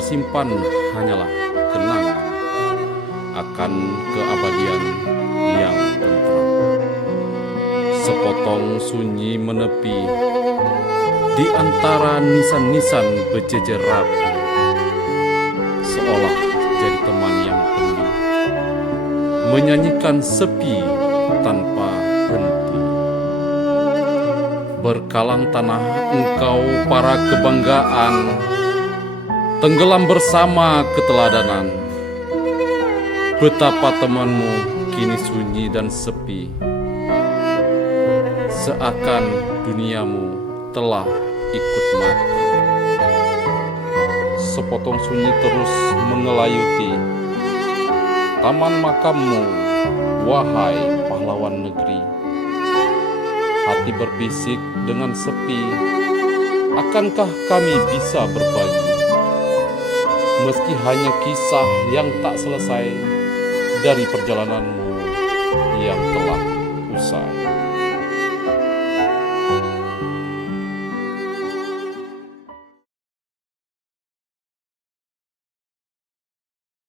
tersimpan hanyalah kenangan akan keabadian yang tentram. Sepotong sunyi menepi di antara nisan-nisan berjejer rapi, seolah jadi teman yang teduh, menyanyikan sepi tanpa henti. Berkalang tanah engkau para kebanggaan, tenggelam bersama keteladanan. Betapa temanmu kini sunyi dan sepi, seakan duniamu telah ikut mati. Sepotong sunyi terus mengelayuti taman makammu, wahai pahlawan negeri. Hati berbisik dengan sepi, akankah kami bisa berbagi? Meski hanya kisah yang tak selesai dari perjalananmu yang telah usai.